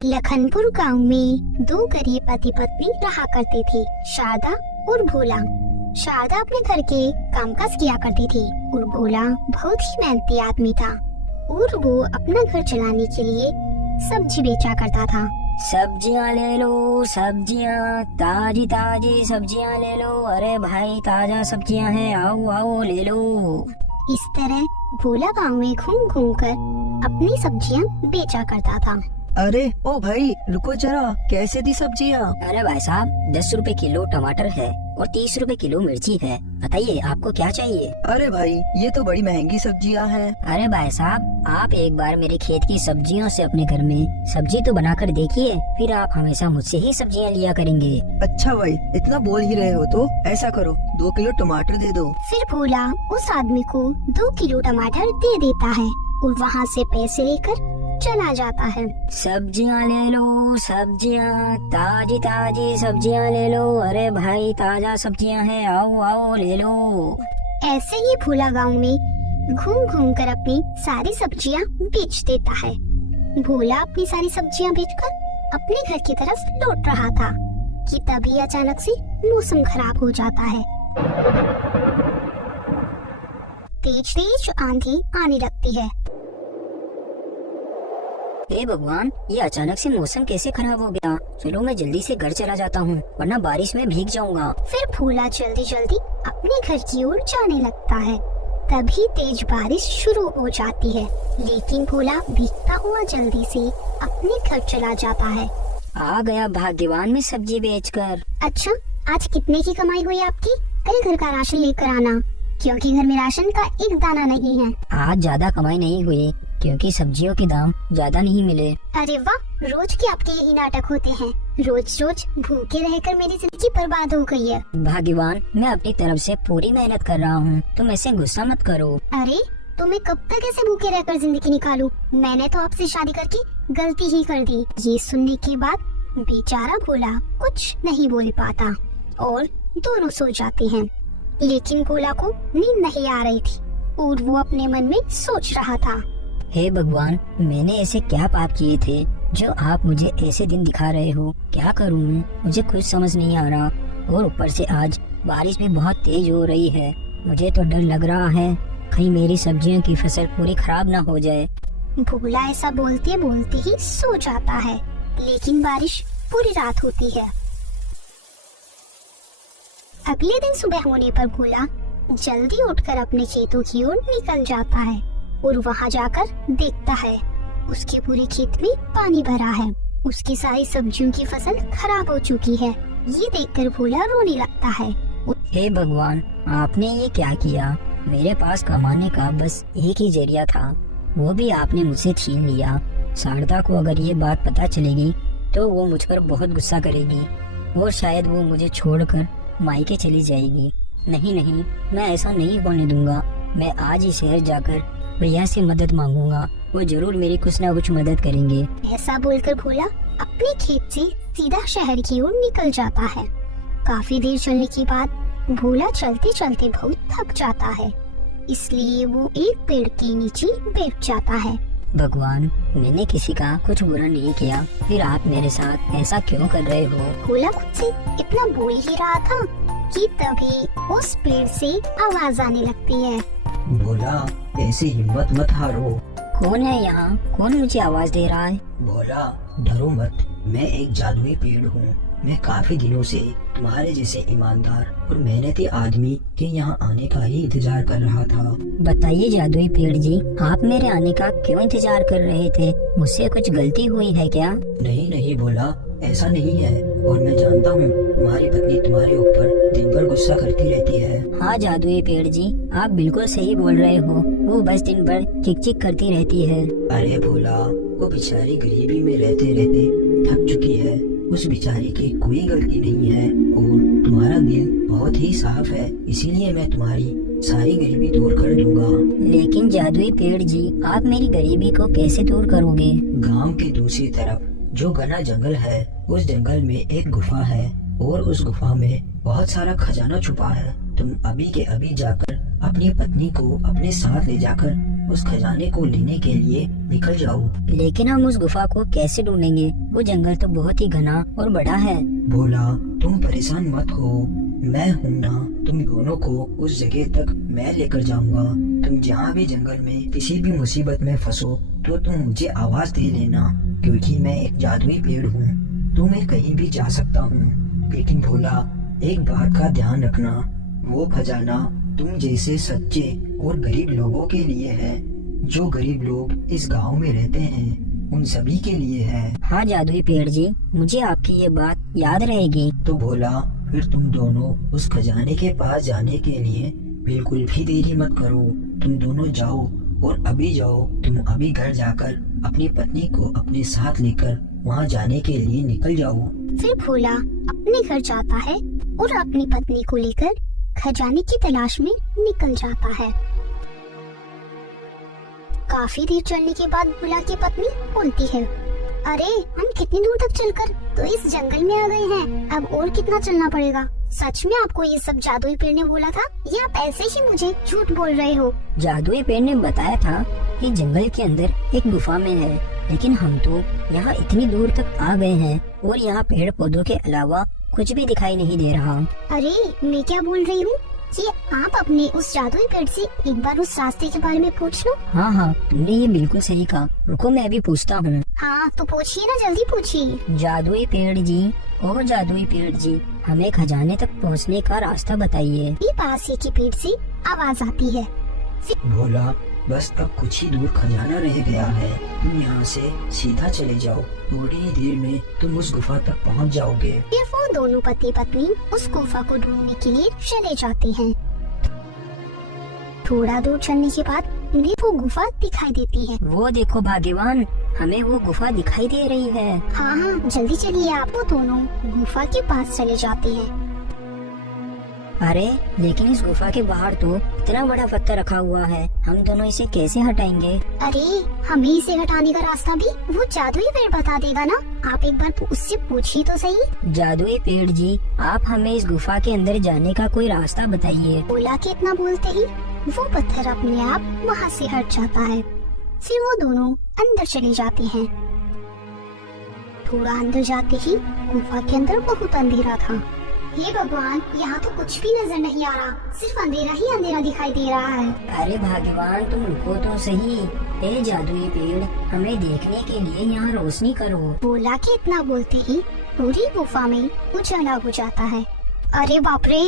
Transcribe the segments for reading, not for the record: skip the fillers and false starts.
लखनपुर गांव में दो गरीब पति पत्नी रहा करते थे, शारदा और भोला। शारदा अपने घर के कामकाज किया करती थी और भोला बहुत ही मेहनती आदमी था और वो अपना घर चलाने के लिए सब्जी बेचा करता था। सब्जियां ले लो, सब्जियां ताजी ताजी सब्जियां ले लो। अरे भाई ताजा सब्जियां हैं, आओ आओ ले लो। इस तरह भोला गांव में घूम घूम कर अपनी सब्जियां बेचा करता था। अरे ओ भाई रुको जरा, कैसे दी सब्जियाँ? अरे भाई साहब 10 रुपए किलो टमाटर है और 30 रुपए किलो मिर्ची है। बताइए आपको क्या चाहिए? अरे भाई ये तो बड़ी महंगी सब्जियाँ हैं। अरे भाई साहब आप एक बार मेरे खेत की सब्जियों से अपने घर में सब्जी तो बनाकर देखिए, फिर आप हमेशा मुझसे ही सब्जियां लिया करेंगे। अच्छा भाई इतना बोल ही रहे हो तो ऐसा करो, 2 किलो टमाटर दे दो। फिर भोला उस आदमी को 2 किलो टमाटर दे देता है और वहाँ से पैसे लेकर चला जाता है। सब्जियां ले लो, सब्जियां ताजी ताजी सब्जियां ले लो। अरे भाई ताजा सब्जियां हैं, आओ आओ ले लो। ऐसे ही भोला गांव में घूम घूम कर अपनी सारी सब्जियां बेच देता है। भोला अपनी सारी सब्जियां बेचकर अपने घर की तरफ लौट रहा था कि तभी अचानक से मौसम खराब हो जाता है। तेज तेज आंधी आने लगती है। हे भगवान, ये अचानक से मौसम कैसे खराब हो गया। चलो मैं जल्दी से घर चला जाता हूँ वरना बारिश में भीग जाऊंगा। फिर भोला जल्दी जल्दी अपने घर की ओर जाने लगता है। तभी तेज बारिश शुरू हो जाती है, लेकिन भोला भीगता हुआ जल्दी से अपने घर चला जाता है। आ गया भाग्यवान में सब्जी बेचकर। अच्छा, आज कितने की कमाई हुई आपकी? कल घर का राशन लेकर आना, क्योंकि घर में राशन का एक दाना नहीं है। आज ज्यादा कमाई नहीं हुई क्योंकि सब्जियों के दाम ज्यादा नहीं मिले। अरे वाह, रोज के आपके यही नाटक होते हैं। रोज रोज भूखे रहकर मेरी जिंदगी बर्बाद हो गई है। भाग्यवान मैं अपनी तरफ से पूरी मेहनत कर रहा हूँ, तुम ऐसे गुस्सा मत करो। अरे तो मैं कब तक ऐसे भूखे रहकर जिंदगी निकालूं? मैंने तो आपसे शादी करके गलती ही कर दी। ये सुनने के बाद बेचारा भोला कुछ नहीं बोल पाता और दोनों सो जाते हैं। लेकिन भोला को नींद नहीं आ रही थी और वो अपने मन में सोच रहा था, हे भगवान मैंने ऐसे क्या पाप किए थे जो आप मुझे ऐसे दिन दिखा रहे हो। क्या करूँ मैं, मुझे कुछ समझ नहीं आ रहा। और ऊपर से आज बारिश भी बहुत तेज हो रही है। मुझे तो डर लग रहा है कहीं मेरी सब्जियों की फसल पूरी खराब ना हो जाए। भोला ऐसा बोलते बोलते ही सो जाता है, लेकिन बारिश पूरी रात होती है। अगले दिन सुबह होने पर भोला जल्दी उठकर अपने खेतों की ओर निकल जाता है और वहाँ जाकर देखता है उसके पूरे खेत में पानी भरा है। उसकी सारी सब्जियों की फसल खराब हो चुकी है। ये देखकर भोला रोने लगता है। हे भगवान आपने ये क्या किया? मेरे पास कमाने का बस एक ही जरिया था, वो भी आपने मुझसे छीन लिया। शारदा को अगर ये बात पता चलेगी तो वो मुझ पर बहुत गुस्सा करेगी और शायद वो मुझे छोड़कर मायके चली जाएगी। नहीं नहीं, मैं ऐसा नहीं होने दूंगा। मैं आज ही शहर जाकर भैया से मदद मांगूंगा, वो जरूर मेरी कुछ ना कुछ मदद करेंगे। ऐसा बोलकर भोला अपने खेत से सीधा शहर की ओर निकल जाता है। काफी देर चलने के बाद भोला चलते चलते बहुत थक जाता है, इसलिए वो एक पेड़ के नीचे बैठ जाता है। भगवान मैंने किसी का कुछ बुरा नहीं किया, फिर आप मेरे साथ ऐसा क्यों कर रहे हो? भोला खुद से इतना बोल ही रहा था कि तभी उस पेड़ से आवाज आने लगती है। भोला ऐसे हिम्मत मत हारो। कौन है यहाँ? कौन मुझे आवाज दे रहा है? भोला डरो मत, मैं एक जादुई पेड़ हूँ। मैं काफी दिनों से तुम्हारे जैसे ईमानदार और मेहनती आदमी के यहाँ आने का ही इंतजार कर रहा था। बताइए जादुई पेड़ जी, आप मेरे आने का क्यों इंतजार कर रहे थे? मुझसे कुछ गलती हुई है क्या? नहीं नहीं भोला, ऐसा नहीं है। और मैं जानता हूँ तुम्हारी पत्नी तुम्हारे ऊपर दिन भर गुस्सा करती रहती है। हाँ जादुई पेड़ जी, आप बिल्कुल सही बोल रहे हो। वो बस दिन भर चिक चिक करती रहती है। अरे भोला, वो बेचारी गरीबी में रहते रहते थक चुकी है। उस बेचारी की कोई गलती नहीं है और तुम्हारा दिल बहुत ही साफ है, इसीलिए मैं तुम्हारी सारी गरीबी दूर कर दूंगा। लेकिन जादुई पेड़ जी, आप मेरी गरीबी को कैसे दूर करोगे? गांव के दूसरी तरफ जो घना जंगल है, उस जंगल में एक गुफा है और उस गुफा में बहुत सारा खजाना छुपा है। तुम अभी के अभी जाकर अपनी पत्नी को अपने साथ ले जाकर उस खजाने को लेने के लिए निकल जाओ। लेकिन हम उस गुफा को कैसे ढूंढेंगे? वो जंगल तो बहुत ही घना और बड़ा है। भोला, तुम परेशान मत हो, मैं हूँ ना। तुम दोनों को उस जगह तक मैं लेकर जाऊंगा। तुम जहाँ भी जंगल में किसी भी मुसीबत में फंसो तो तुम मुझे आवाज दे लेना, क्योंकि मैं एक जादुई पेड़ हूँ, तो मैं कहीं भी जा सकता हूँ। लेकिन भोला, एक बात का ध्यान रखना, वो खजाना तुम जैसे सच्चे और गरीब लोगों के लिए है। जो गरीब लोग इस गांव में रहते हैं उन सभी के लिए है। हाँ जादुई पेड़ जी, मुझे आपकी ये बात याद रहेगी। तो भोला, फिर तुम दोनों उस खजाने के पास जाने के लिए बिल्कुल भी देरी मत करो। तुम दोनों जाओ और अभी जाओ। तुम अभी घर जाकर अपनी पत्नी को अपने साथ लेकर वहाँ जाने के लिए निकल जाओ। फिर भोला अपने घर जाता है और अपनी पत्नी को लेकर खजाने की तलाश में निकल जाता है। काफी देर चलने के बाद भोला की पत्नी बोलती है, अरे हम कितनी दूर तक चलकर तो इस जंगल में आ गए हैं, अब और कितना चलना पड़ेगा? सच में आपको ये सब जादुई पेड़ ने बोला था या आप ऐसे ही मुझे झूठ बोल रहे हो? जादुई पेड़ ने बताया था कि जंगल के अंदर एक गुफा में है, लेकिन हम तो यहाँ इतनी दूर तक आ गए हैं और यहाँ पेड़ पौधों के अलावा कुछ भी दिखाई नहीं दे रहा। अरे मैं क्या बोल रही हूँ, ये आप अपने उस जादुई पेड़ से एक बार उस रास्ते के बारे में पूछ लो। हाँ, तुमने ये बिल्कुल सही कहा। रुको मैं अभी पूछता हूँ। हाँ तो पूछिए ना, जल्दी पूछिए। जादुई पेड़ जी, ओ जादुई पेड़ जी, हमें खजाने तक पहुँचने का रास्ता बताइए। ये पास ही की पेड़ से आवाज आती है। भोला, बस अब कुछ ही दूर खजाना रह गया है, तुम यहाँ से सीधा चले जाओ, थोड़ी ही देर में तुम उस गुफा तक पहुँच जाओगे। फिर वो दोनों पति पत्नी उस गुफा को ढूंढने के लिए चले जाते हैं। थोड़ा दूर चलने के बाद उन्हें वो गुफा दिखाई देती है। वो देखो भाग्यवान, हमें वो गुफा दिखाई दे रही है। हाँ, जल्दी चलिए आप। वो दोनों गुफा के पास चले जाते हैं। अरे लेकिन इस गुफा के बाहर तो इतना बड़ा पत्थर रखा हुआ है, हम दोनों इसे कैसे हटाएंगे? अरे हमें इसे हटाने का रास्ता भी वो जादुई पेड़ बता देगा ना, आप एक बार उससे पूछिए तो सही। जादुई पेड़ जी, आप हमें इस गुफा के अंदर जाने का कोई रास्ता बताइए। भोला के इतना बोलते ही वो पत्थर अपने आप वहाँ से हट जाता है। फिर वो दोनों अंदर चले जाते हैं। थोड़ा अंदर जाते ही गुफा के अंदर बहुत अंधेरा था। हे भगवान, यहाँ तो कुछ भी नजर नहीं आ रहा, सिर्फ अंधेरा ही अंधेरा दिखाई दे रहा है। अरे भाग्यवान, तुम रुको तो सही। ए जादुई पेड़, हमें देखने के लिए यहाँ रोशनी करो। भोला के इतना बोलते ही पूरी गुफा में उजाला हो जाता है। अरे बाप रे,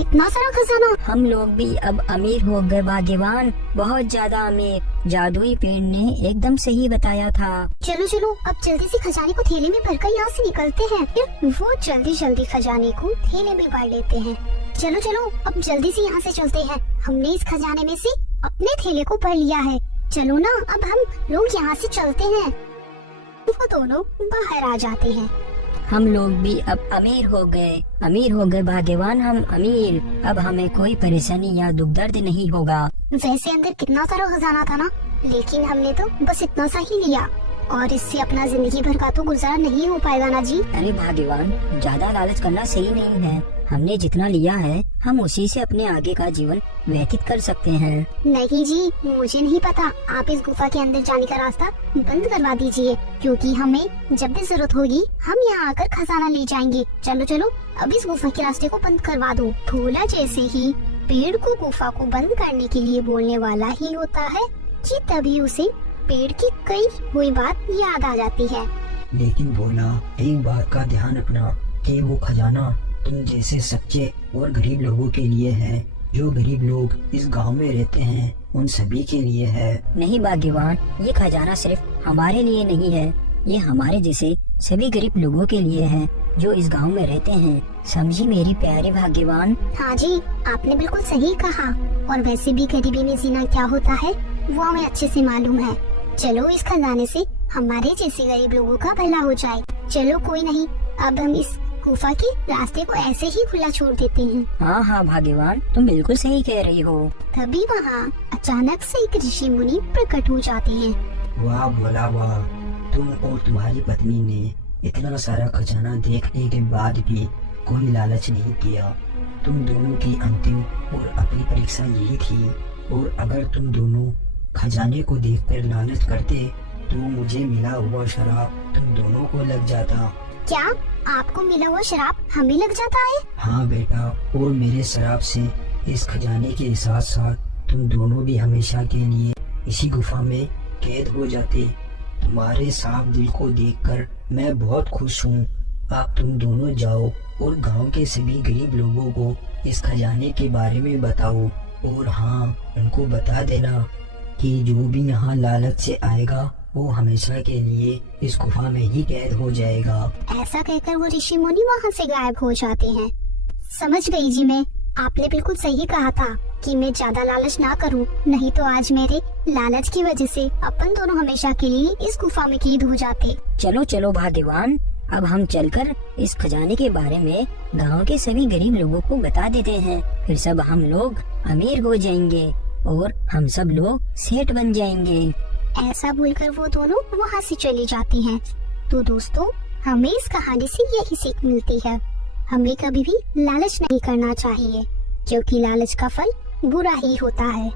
इतना सारा खजाना! हम लोग भी अब अमीर हो गए भाग्यवान, बहुत ज्यादा अमीर। जादुई पेड़ ने एकदम सही बताया था। चलो चलो, अब जल्दी से खजाने को थैले में भरकर यहाँ से निकलते हैं। फिर वो जल्दी जल्दी खजाने को थैले में भर लेते हैं। चलो चलो, अब जल्दी से यहाँ से चलते हैं। हमने इस खजाने में से अपने थैले को भर लिया है। चलो ना, अब हम लोग यहाँ से चलते हैं। वो दोनों बाहर आ जाते हैं। हम लोग भी अब अमीर हो गए भाग्यवान, हम अमीर। अब हमें कोई परेशानी या दुख दर्द नहीं होगा। वैसे अंदर कितना सारा खजाना था ना, लेकिन हमने तो बस इतना सा ही लिया और इससे अपना जिंदगी भर का तो गुजारा नहीं हो पाएगा ना जी। अरे भाग्यवान, ज्यादा लालच करना सही नहीं है। हमने जितना लिया है हम उसी से अपने आगे का जीवन व्यतीत कर सकते हैं। नहीं जी, मुझे नहीं पता। आप इस गुफा के अंदर जाने का रास्ता बंद करवा दीजिए, क्योंकि हमें जब भी जरूरत होगी हम यहाँ आकर खजाना ले जाएंगे। चलो चलो, अब इस गुफा के रास्ते को बंद करवा दो। भोला जैसे ही पेड़ को गुफा को बंद करने के लिए बोलने वाला ही होता है कि तभी उसे पेड़ की कई हुई बात याद आ जाती है। लेकिन भोला, एक बात का ध्यान रखना कि वो खजाना तुम जैसे सच्चे और गरीब लोगों के लिए है। जो गरीब लोग इस गांव में रहते हैं उन सभी के लिए है। नहीं भाग्यवान, ये खजाना सिर्फ हमारे लिए नहीं है, ये हमारे जैसे सभी गरीब लोगों के लिए है जो इस गांव में रहते हैं। समझी मेरी प्यारे भाग्यवान? हाँ जी, आपने बिल्कुल सही कहा। और वैसे भी गरीबी में जीना क्या होता है वो हमें अच्छे से मालूम है। चलो, इस खजाने से हमारे जैसे गरीब लोगों का भला हो जाए। चलो कोई नहीं, अब हम इस गुफा के रास्ते को ऐसे ही खुला छोड़ देते हैं। हाँ भाग्यवान, तुम बिल्कुल सही कह रही हो। तभी वहाँ अचानक से एक ऋषि मुनि प्रकट हो जाते हैं। वाह भोला वाह, तुम और तुम्हारी पत्नी ने इतना सारा खजाना देखने के बाद भी कोई लालच नहीं किया। तुम दोनों की अंतिम और अपनी परीक्षा यही थी, और अगर तुम दोनों खजाने को देखकर लालच करते तो मुझे मिला हुआ शराब तुम दोनों को लग जाता। क्या आपको मिला हुआ शराब हमें लग जाता है? हाँ बेटा, और मेरे शराब से इस खजाने के साथ साथ तुम दोनों भी हमेशा के लिए इसी गुफा में कैद हो जाते। तुम्हारे साफ दिल को देखकर मैं बहुत खुश हूँ। अब तुम दोनों जाओ और गांव के सभी गरीब लोगों को इस खजाने के बारे में बताओ, और हाँ, उनको बता देना कि जो भी यहाँ लालच से आएगा वो हमेशा के लिए इस गुफा में ही कैद हो जाएगा। ऐसा कहकर वो ऋषि मुनि वहाँ से गायब हो जाते हैं। समझ गई जी मैं, आपने बिल्कुल सही कहा था कि मैं ज्यादा लालच ना करूं, नहीं तो आज मेरे लालच की वजह से अपन दोनों हमेशा के लिए इस गुफा में कैद हो जाते। चलो चलो भाग्यवान, अब हम चलकर इस खजाने के बारे में गांव के सभी गरीब लोगों को बता देते हैं। फिर सब हम लोग अमीर हो जाएंगे और हम सब लोग सेठ बन जाएंगे। ऐसा बोलकर वो दोनों वहाँ से चली जाती हैं। तो दोस्तों, हमें इस कहानी से यही सीख मिलती है, हमें कभी भी लालच नहीं करना चाहिए, क्योंकि लालच का फल बुरा ही होता है।